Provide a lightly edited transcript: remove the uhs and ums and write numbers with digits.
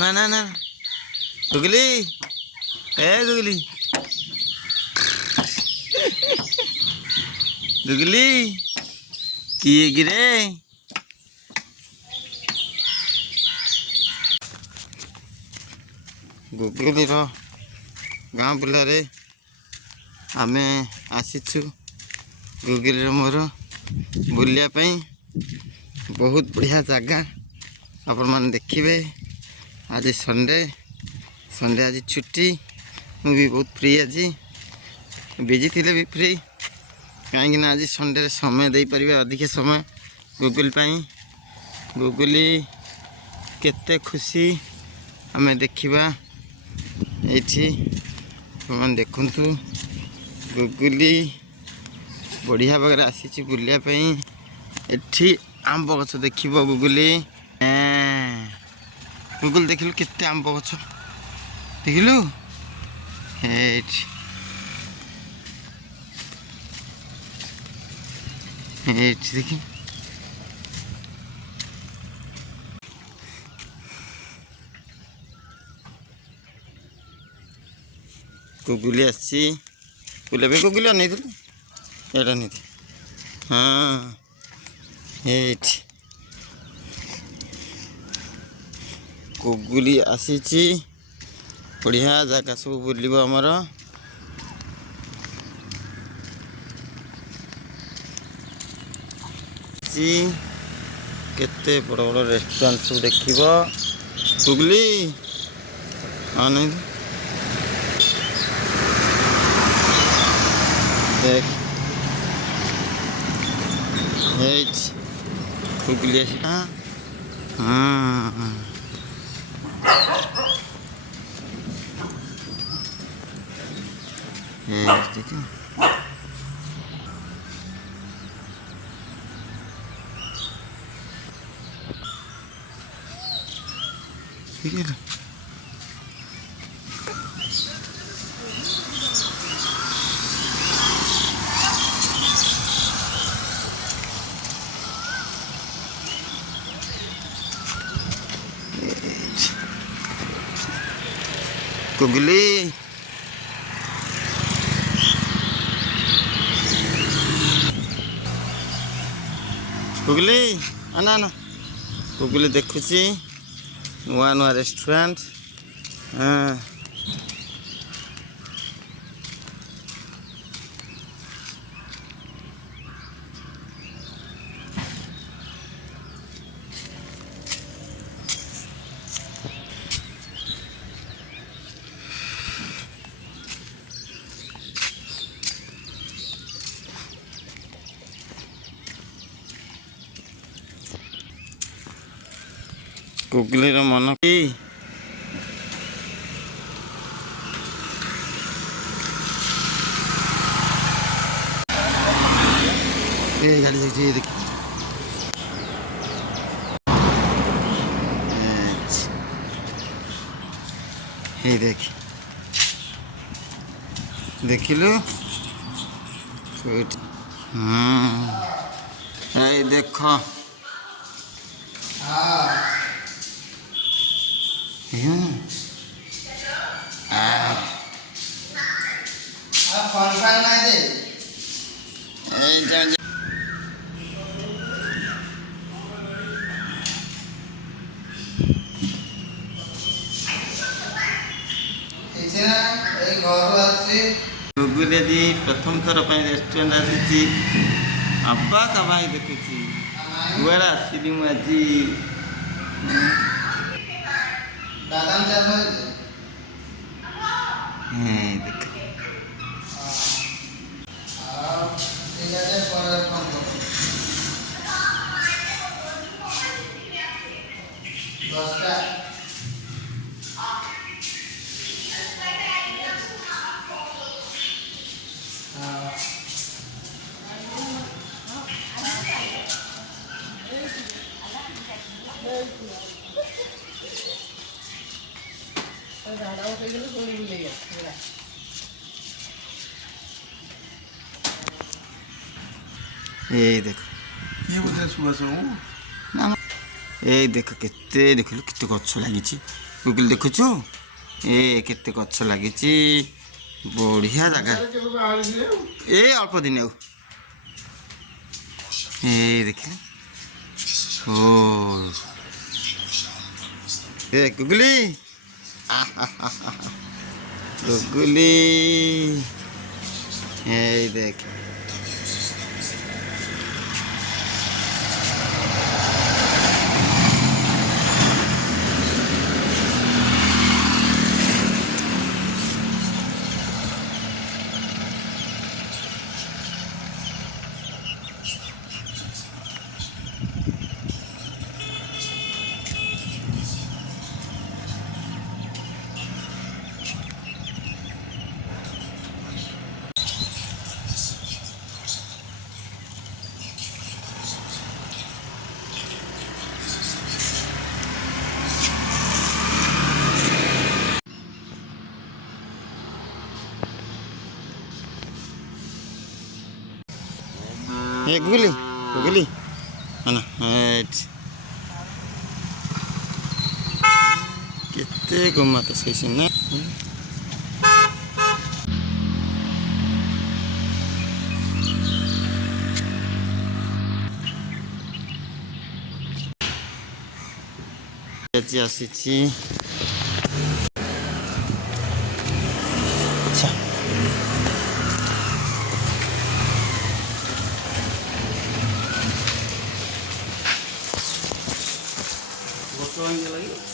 ନା ନା ନା ଗୁଗଲି ଏ ଗୁଗଲି ଗୁଗଲି କିଏ କିରେ ଗୁଗଲିର ଗାଁ ବୁଲାରେ ଆମେ ଆସିଛୁ। ଗୁଗଲିର ମୋର ବୁଲିବା ପାଇଁ ବହୁତ ବଢ଼ିଆ ଜାଗା ଆପଣମାନେ ଦେଖିବେ। ଆଜି ସଣ୍ଡେ ଆଜି ଛୁଟି। ମୁଁ ବି ବହୁତ ଫ୍ରି ଆଜି, ବିଜି ଥିଲେ ବି ଫ୍ରି, କାହିଁକିନା ଆଜି ସଣ୍ଡେରେ ସମୟ ଦେଇପାରିବେ ଅଧିକ ସମୟ ଗୁଗଲି ପାଇଁ। ଗୁଗଲି କେତେ ଖୁସି ଆମେ ଦେଖିବା ଏଇଠି। ଆପଣ ଦେଖନ୍ତୁ ଗୁଗଲି ବଢ଼ିଆ ଭାବରେ ଆସିଛି ବୁଲିବା ପାଇଁ। ଏଠି ଆମ୍ବ ଗଛ ଦେଖିବ ଗୁଗଲି। ଗୁଗଲି ଦେଖିଲୁ କେତେ ଆମ୍ବ ଗଛ ଦେଖିଲୁ ଏଇଠି ଦେଖି। ଗୁଗଲି ଆସିଛି ବୁଲିବା ପାଇଁ। ଗୁଗଲି ଅନେଇଥିଲୁ ଏଇଟା ନେଇଥିଲି। ହଁ ଏଇଠି ଗୁଗଲି ଆସିଛି। ବଢ଼ିଆ ଜାଗା ସବୁ ବୁଲିବ ଆମର। କେତେ ବଡ଼ ବଡ଼ ରେଷ୍ଟୁରାଣ୍ଟ ସବୁ ଦେଖିବ ଗୁଗଲି। ହଁ ନାଇଁ ଦେଖ এইটি গুগলি আসি। দেখি ঠিক আছে। গুগলি গুগলি ନା ନା ଗୁଗଲି ଦେଖୁଛି ନୂଆ ନୂଆ ରେଷ୍ଟୁରାଣ୍ଟ। ଗୁଗଲିର ମନ କି ଗାଡ଼ି ଯାଉଛି ଦେଖ। এই দেখ ଦେଖିଲୁ এই ଦେଖ ଗୁଗଲି ଆଜି ପ୍ରଥମ ଥର ପାଇଁ ରେଷ୍ଟୁରାଣ୍ଟ ଆସିଛି। ଆବା କାବା ଦେଖୁଛି କୁଆଡ଼େ ଆସିଲି ମୁଁ ଆଜି। ଦେଖ এই ଦେଖ ଏଇ ଦେଖ କେତେ ଦେଖିଲୁ କେତେ ଗଛ ଲାଗିଛି ଗୁଗୁଲ ଦେଖୁଛୁ ଏ କେତେ ଗଛ ଲାଗିଛି ବଢିଆ ଜାଗା ଏ ଅଳ୍ପ ଦିନ ଆଉ ଏ ଦେଖିଲେ ଓ ଏ ଗୁଗୁଲି ଗୁଗୁଲି এই দেখ ये गुगली गुगली है ना कितने घुमा तो सही ना आसी अच्छा lagi